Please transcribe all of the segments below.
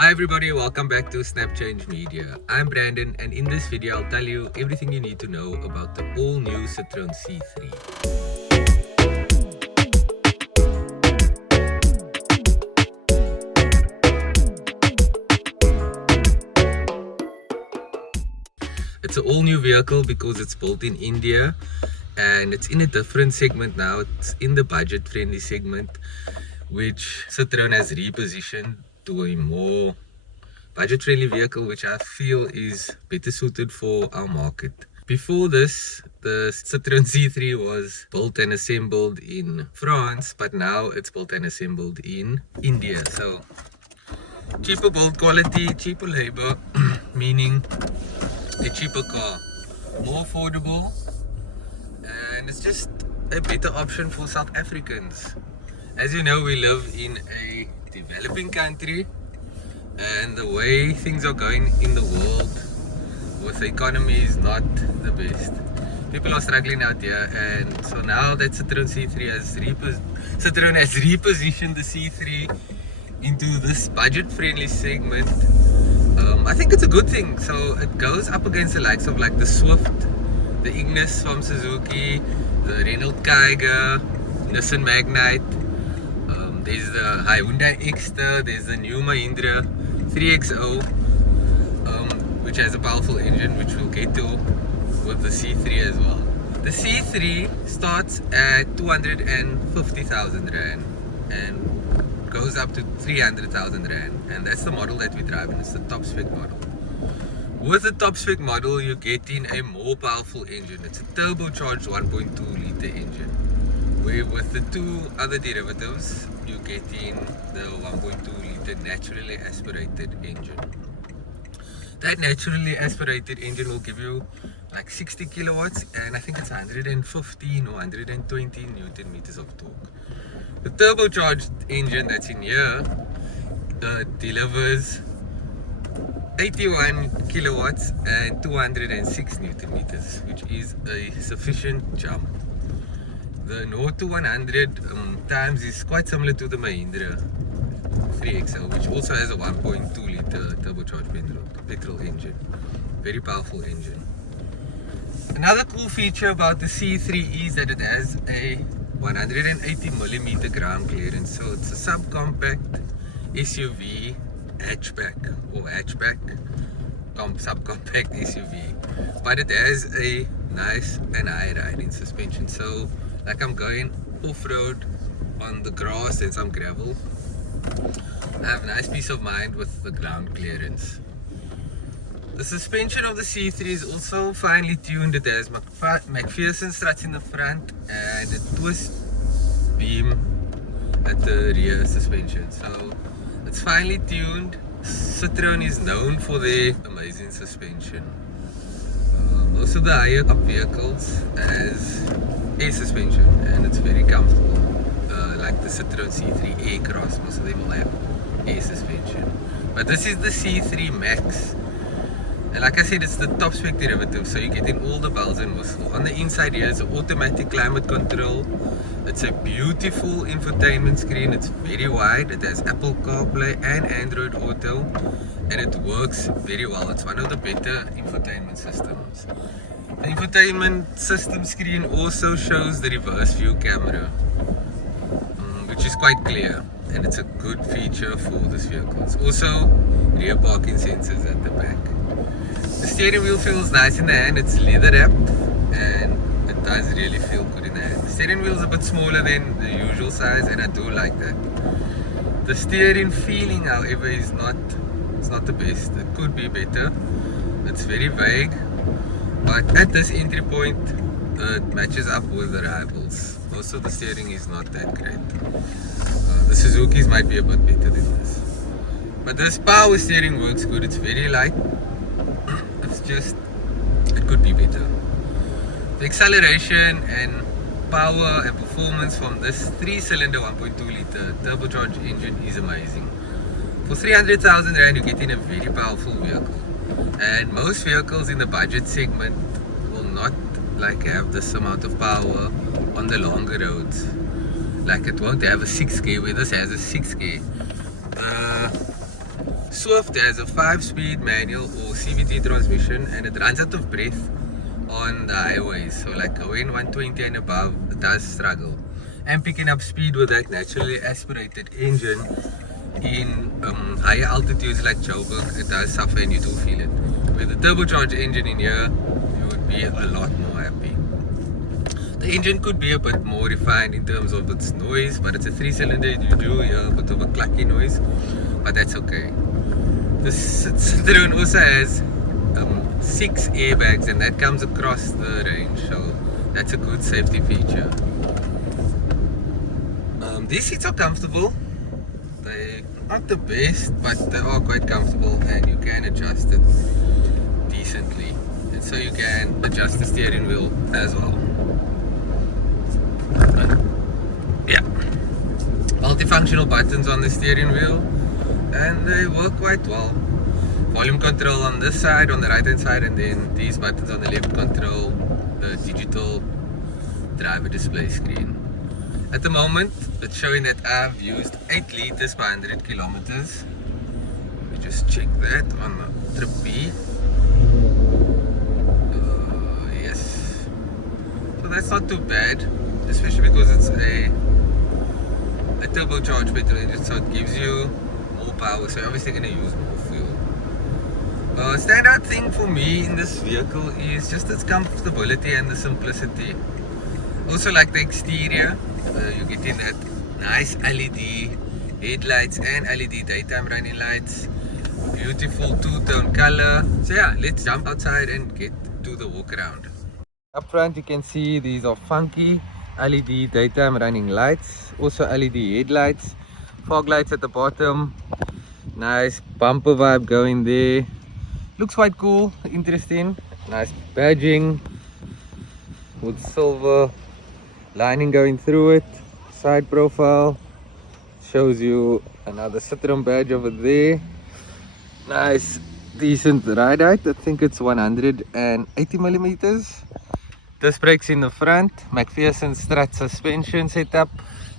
Hi everybody, welcome back to Snap Change Media. I'm Brandon and in this video I'll tell you everything you need to know about the all new Citroen C3. It's an all new vehicle because it's built in India and it's in a different segment now. It's in the budget friendly segment, which Citroen has repositioned to a more budget friendly vehicle, which I feel is better suited for our market. Before this, the Citroen C3 was built and assembled in France, but now it's built and assembled in India. So cheaper build quality, cheaper labor, meaning a cheaper car, more affordable, and it's just a better option for South Africans. As you know, we live in a developing country, and the way things are going in the world with the economy is not the best. People are struggling out here, and so now that Citroen has repositioned the C3 into this budget-friendly segment. I think it's a good thing. So it goes up against the likes of like the Swift, the Ignis from Suzuki, the Renault Kiger, Nissan Magnite. There's the Hyundai Exter, there's the new Mahindra 3XO, which has a powerful engine, which we'll get to with the C3 as well. The C3 starts at 250,000 Rand and goes up to 300,000 Rand, and that's the model that we drive in. It's the top spec model. With the top spec model, you're getting a more powerful engine. It's a turbocharged 1.2 liter engine, where with the two other derivatives, you're getting the 1.2 liter naturally aspirated engine. That naturally aspirated engine will give you like 60 kilowatts, and I think it's 115 or 120 Newton meters of torque. The turbocharged engine that's in here delivers 81 kilowatts and 206 Newton meters, which is a sufficient jump. The 0 to 100 times is quite similar to the Mahindra 3XL, which also has a 1.2 liter turbocharged petrol engine. Very powerful engine. Another cool feature about the C3 is that it has a 180mm ground clearance, so it's a subcompact SUV hatchback or subcompact SUV, but it has a nice and high riding suspension. So like I'm going off-road on the grass and some gravel, I have a nice peace of mind with the ground clearance. The suspension of the C3 is also finely tuned. It has McPherson struts in the front and a twist beam at the rear suspension. So it's finely tuned. Citroen is known for their amazing suspension. Most of the higher up vehicles has air suspension, and it's very comfortable. Like the Citroen C3 Aircross, most of them will have air suspension. But this is the C3 Max. And like I said, it's the top spec derivative, so you're getting all the bells and whistles. On the inside here is automatic climate control. It's a beautiful infotainment screen. It's very wide. It has Apple CarPlay and Android Auto, and it works very well. It's one of the better infotainment systems. The infotainment system screen also shows the reverse view camera, which is quite clear, and it's a good feature for this vehicle. It's also rear parking sensors at the back. The steering wheel feels nice in the hand. It's leather wrapped and it does really feel good in the hand. The steering wheel is a bit smaller than the usual size, and I do like that. The steering feeling, however, is not the best. It could be better. It's very vague, but at this entry point it matches up with the rivals. Most of the steering is not that great. The Suzuki's might be a bit better than this, but this power steering works good. It's very light. It's just, it could be better. The acceleration and power and performance from this 3-cylinder 1.2 liter turbocharged engine is amazing. For 300,000 Rand, you're getting a very powerful vehicle, and most vehicles in the budget segment will not like have this amount of power on the longer roads. Like it won't have a 6K, where this has a 6K. Swift has a 5-speed manual or CVT transmission, and it runs out of breath on the highways. So like going 120 and above, it does struggle. And picking up speed with that naturally aspirated engine in higher altitudes like Joburg, it does suffer and you do feel it. With the turbocharged engine in here, you would be a lot more happy. The engine could be a bit more refined in terms of its noise, but it's a 3-cylinder, you do hear a bit of a clucky noise, but that's okay. The Citroen also has 6 airbags, and that comes across the range, so that's a good safety feature. These seats are comfortable. They're not the best, but they are quite comfortable, and you can adjust it decently. And so you can adjust the steering wheel as well. Yeah, multifunctional buttons on the steering wheel, and they work quite well. Volume control on this side, on the right hand side, and then these buttons on the left control the digital driver display screen. At the moment, it's showing that I've used 8 liters per 100 kilometers. Let me just check that on the trip B. Yes. So that's not too bad, especially because it's a turbocharged petrol engine, so it gives you more power, so you're obviously going to use more fuel. Standout thing for me in this vehicle is just its comfortability and the simplicity. Also like the exterior, you get in that nice LED headlights and LED daytime running lights, beautiful two-tone color. So yeah, let's jump outside and get to the walk around. Up front you can see these are funky LED daytime running lights, also LED headlights, fog lights at the bottom, nice bumper vibe going there. Looks quite cool, interesting. Nice badging with silver lining going through it. Side profile shows you another Citroen badge over there. Nice decent ride height, I think it's 180 millimeters. Disc brakes in the front, McPherson strut suspension setup,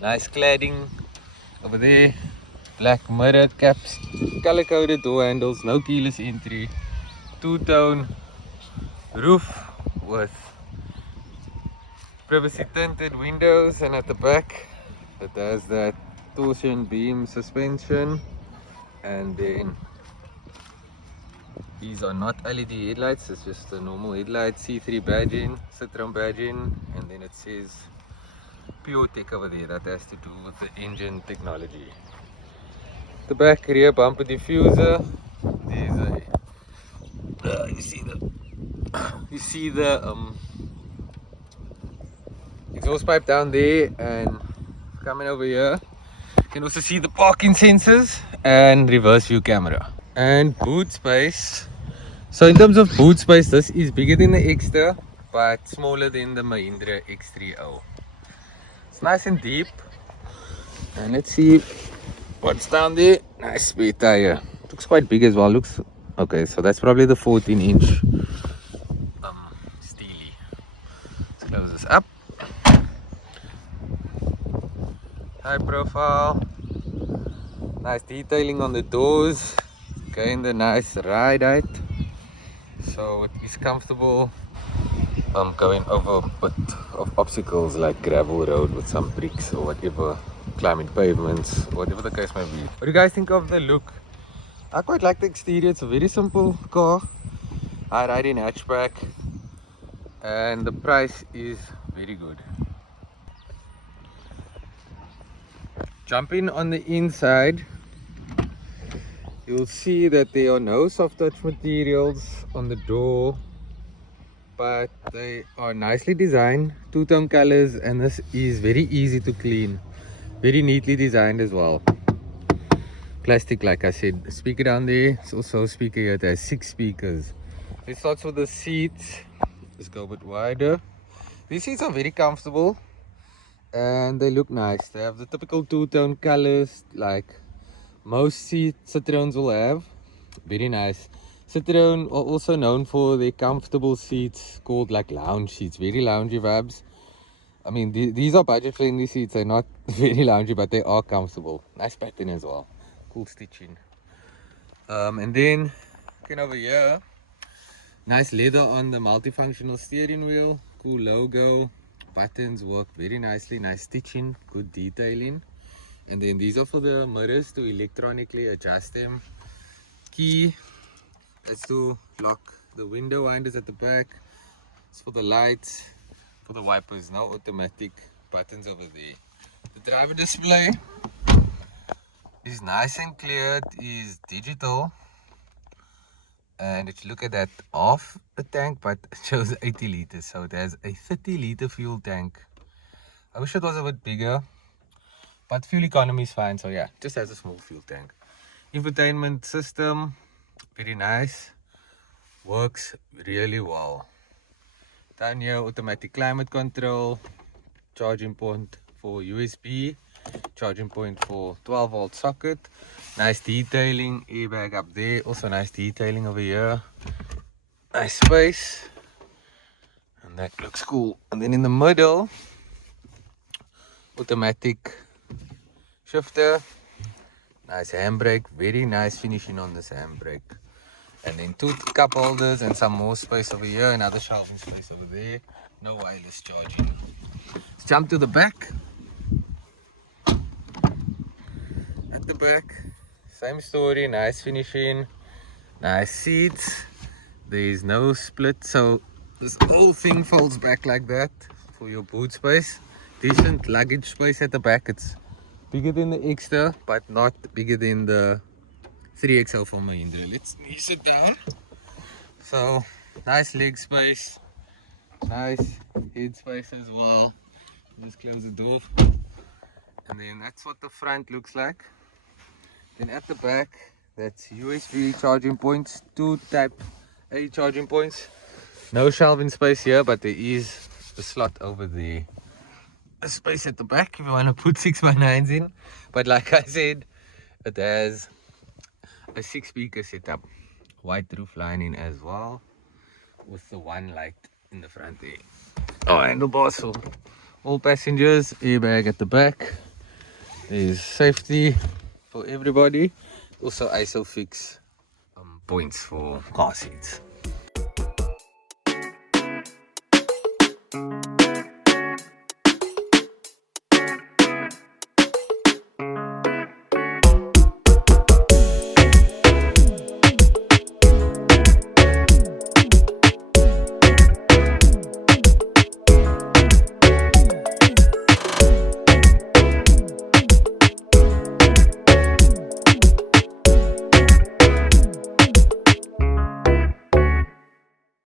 nice cladding over there, black mirror caps, color coded door handles, no keyless entry, two-tone roof with privacy tinted windows, and at the back it has that torsion beam suspension, and then these are not LED headlights, it's just a normal headlight, C3 badging, Citroen badging, and then it says Pure Tech over there, that has to do with the engine technology. The back rear bumper diffuser, there's a you see the exhaust pipe down there, and coming over here you can also see the parking sensors and reverse view camera. And boot space, so in terms of boot space, this is bigger than the Exter but smaller than the Mahindra X3O. It's nice and deep, and let's see what's down there. Nice spare tire, looks quite big as well. Looks okay, so that's probably the 14-inch Steely. Let's close this up. High profile, nice detailing on the doors, again the nice ride height, so it is comfortable going over a bit of obstacles like gravel road with some bricks or whatever, climbing pavements, whatever the case may be. What do you guys think of the look? I quite like the exterior. It's a very simple car, high riding hatchback, and the price is very good. Jumping on the inside, you'll see that there are no soft touch materials on the door, but they are nicely designed, two-tone colors, and this is very easy to clean, very neatly designed as well. Plastic, like I said. Speaker down there, it's also a speaker here. It has 6 speakers. It starts with the seats. Let's go a bit wider. These seats are very comfortable and they look nice. They have the typical two-tone colors like most Citroens will have. Very nice. Citroen are also known for their comfortable seats called like lounge seats, very loungy vibes. I mean, these are budget friendly seats. They're not very loungy, but they are comfortable. Nice pattern as well, cool stitching. And then looking over here, nice leather on the multifunctional steering wheel, cool logo, buttons work very nicely, nice stitching, good detailing. And then these are for the mirrors to electronically adjust them. Key is to lock the window winders at the back. It's for the lights, for the wipers, now automatic buttons over there. The driver display is nice and clear, it is digital. And if you look at that, off the tank, but it shows 80 liters, so it has a 30-liter fuel tank. I wish it was a bit bigger, but fuel economy is fine, so yeah, just has a small fuel tank. Infotainment system, very nice, works really well. Down here, automatic climate control, charging point for USB, charging point for 12-volt socket, nice detailing, airbag up there, also nice detailing over here, nice space, and that looks cool. And then in the middle, automatic shifter, nice handbrake, very nice finishing on this handbrake. And then two cup holders and some more space over here, another shelving space over there, no wireless charging. Let's jump to the back. At the back, same story, nice finishing, nice seats. There is no split, so this whole thing folds back like that for your boot space. Decent luggage space at the back. It's bigger than the Exter, but not bigger than the 3XL from Mahindra. Let's sit down. So nice leg space, nice head space as well. Just close the door, and then that's what the front looks like. Then at the back, that's USB charging points, two type A charging points. No shelving space here, but there is a slot over there. A space at the back if you want to put 6x9s in. But like I said, it has a 6-speaker setup, white roof lining as well, with the one light in the front there. Oh, handlebars for all passengers, airbag at the back. There's safety for everybody. Also ISOFIX points for car seats.